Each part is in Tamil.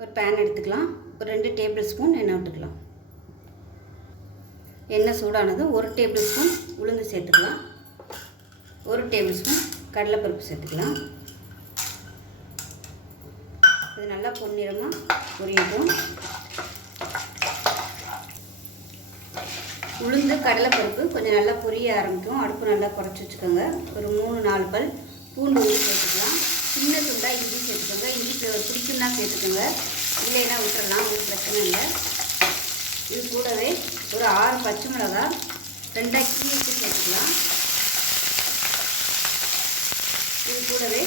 ஒரு பேன் எடுத்துக்கலாம். ஒரு ரெண்டு டேபிள் ஸ்பூன் எண்ணெய் விட்டுக்கலாம். எண்ணெய் சூடானதும் ஒரு டேபிள் ஸ்பூன் உளுந்து சேர்த்துக்கலாம். ஒரு டேபிள் ஸ்பூன் கடலைப்பருப்பு சேர்த்துக்கலாம். இது நல்லா பொன்னிறமாக பொரியட்டும். உளுந்து கடலைப்பருப்பு கொஞ்சம் நல்லா பொரிய ஆரம்பிக்கும். அடுப்பு நல்லா குறைச்சி வச்சுக்கோங்க. ஒரு மூணு நாலு பல் பூண்டு சேர்த்துக்கலாம். இருந்தால் இஞ்சி சேர்த்துக்கோங்க. இஞ்சி பிடிக்கும்னா சேர்த்துக்கோங்க. இல்லைன்னா விட்டுறலாம் ஒன்றும் பிரச்சனை இல்லை. இது கூடவே ஒரு ஆறு பச்சை மிளகாய் ரெண்டாக கீழ்த்து சேர்த்துக்கலாம். இது கூடவே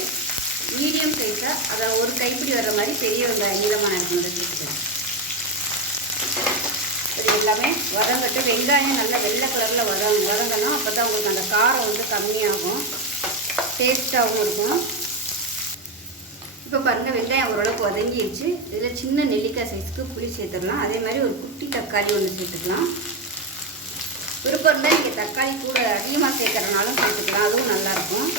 மீடியம் சைஸாக அதை ஒரு கைப்பிடி வர்ற மாதிரி பெரிய வெங்காயம் நீளமான இருக்கிறத சேர்த்துக்கலாம் இது எல்லாமே வதங்கட்டு வெங்காயம் நல்லா வெள்ளை கலரில் வதங்க வதங்கணும். அப்போ தான் உங்களுக்கு அந்த காரம் வந்து கம்மியாகும். டேஸ்ட்டாகவும் இருக்கும். இப்போ பாருங்கள் வெங்காயம் ஓரளவுக்கு வதங்கிடுச்சு இதில் சின்ன நெல்லிக்காய் சைஸ்க்கு புளி சேர்த்துடலாம். அதே மாதிரி ஒரு குட்டி தக்காளி ஒன்று சேர்த்துக்கலாம். விருப்பம் இருந்தால் நீங்கள் தக்காளி கூட அதிகமாக சேர்க்குறனாலும் சேர்த்துக்கலாம். அதுவும் நல்லாயிருக்கும்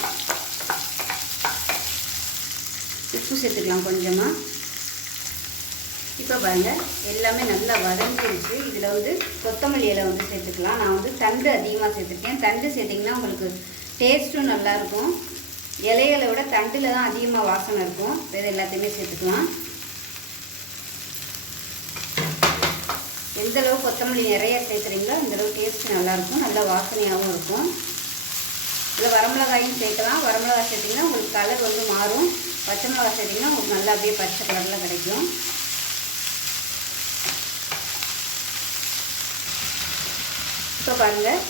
உப்பு சேர்த்துக்கலாம் கொஞ்சமாக இப்போ பாருங்கள் எல்லாமே நல்லா வதங்கிடுச்சு இதில் வந்து கொத்தமல்லி இலை வந்து சேர்த்துக்கலாம். நான் வந்து தண்டு அதிகமாக சேர்த்துருக்கேன். தண்டு சேர்த்திங்கன்னா உங்களுக்கு டேஸ்ட்டும் நல்லாயிருக்கும் இலைகளை விட தண்டில் தான் அதிகமாக வாசனை இருக்கும். வேறு எல்லாத்தையுமே சேர்த்துக்கலாம். எந்த அளவு கொத்தமல்லி நிறைய சேர்க்குறீங்களோ அந்தளவு டேஸ்ட் நல்லாயிருக்கும் நல்லா வாசனையாகவும் இருக்கும். இதில் வரமிளகாயும் சேர்க்கலாம். வரமிளகாய் சேர்த்திங்கன்னா உங்களுக்கு கலர் வந்து மாறும். பச்சை மிளகாய் சேர்த்திங்கன்னா உங்களுக்கு நல்லா அப்படியே பச்சை கலரில் கிடைக்கும். இப்போ பாருங்கள்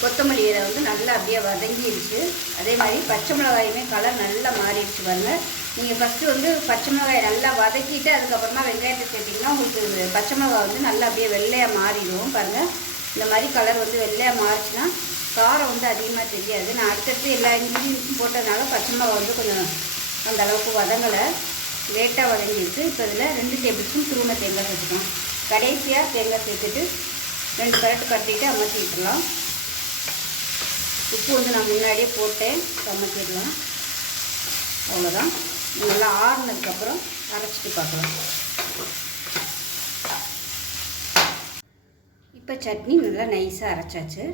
கொத்தமல்லி இலை வந்து நல்லா அப்படியே வதங்கிடுச்சு அதே மாதிரி பச்சை மிளகாயுமே கலர் நல்லா மாறிடுச்சு பாருங்க. நீங்கள் ஃபஸ்ட்டு வந்து பச்சை மிளகாயை நல்லா வதக்கிட்டு அதுக்கப்புறமா வெங்காயத்தை சேர்த்திங்கன்னா உங்களுக்கு பச்சை மிளகாய் வந்து நல்லா அப்படியே வெள்ளையாக மாறிடும் பாருங்கள் இந்த மாதிரி கலர் வந்து வெள்ளையாக மாறிச்சுன்னா காரம் வந்து அதிகமாக தெரியாது. நான் அடுத்தடுத்து எல்லா இன்க்ரீடியன்ஸும் போட்டதுனால பச்சை மிளகாய் வந்து கொஞ்சம் அந்த அளவுக்கு வதங்கலை. லேட்டாக வதங்கிடுச்சு. இப்போ இதில் ரெண்டு டேபிள் ஸ்பூன் தேங்காய் சேர்த்துக்கலாம். கடைசியாக தேங்காய் சேர்த்துட்டு ரெண்டு பரட்டு கட்டிட்டு அமர்த்தி விட்டுலாம் உப்பு வந்து நான் முன்னாடியே போட்டேன். சமைச்சிடலாம். அவ்வளோதான் நல்லா ஆறுனதுக்கப்புறம் அரைச்சிட்டு பார்க்கலாம். இப்போ சட்னி நல்லா நைஸாக அரைச்சாச்சு.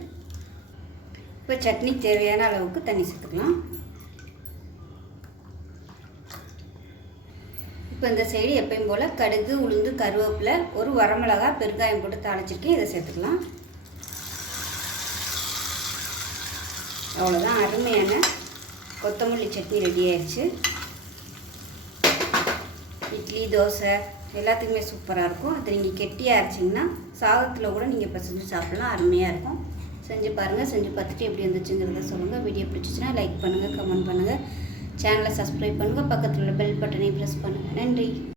இப்போ சட்னி தேவையான அளவுக்கு தண்ணி சேர்த்துக்கலாம். இப்போ இந்த சைடு எப்பயும் போல் கடுகு உளுந்து கருவேப்பிலை ஒரு வரமிளகா பெருங்காயம் போட்டு தாளிச்சிருக்கேன். இதை சேர்த்துக்கலாம். அவ்வளோதான் அருமையான கொத்தமல்லி சட்னி ரெடி ஆயிடுச்சு. இட்லி தோசை எல்லாத்துக்குமே சூப்பராக இருக்கும். அது நீங்கள் கெட்டியாக அரைச்சிங்கன்னா சாதத்தில் கூட நீங்கள் இப்போ செஞ்சு சாப்பிட்லாம். அருமையாக இருக்கும். செஞ்சு பாருங்கள் செஞ்சு பார்த்துட்டு எப்படி இருந்துச்சுங்கிறத சொல்லுங்கள் வீடியோ பிடிச்சிச்சுன்னா லைக் பண்ணுங்கள் கமெண்ட் பண்ணுங்கள் சேனலை சப்ஸ்கிரைப் பண்ணுங்கள் பக்கத்தில் உள்ள பெல் பட்டனை ப்ரெஸ் பண்ணுங்கள் நன்றி.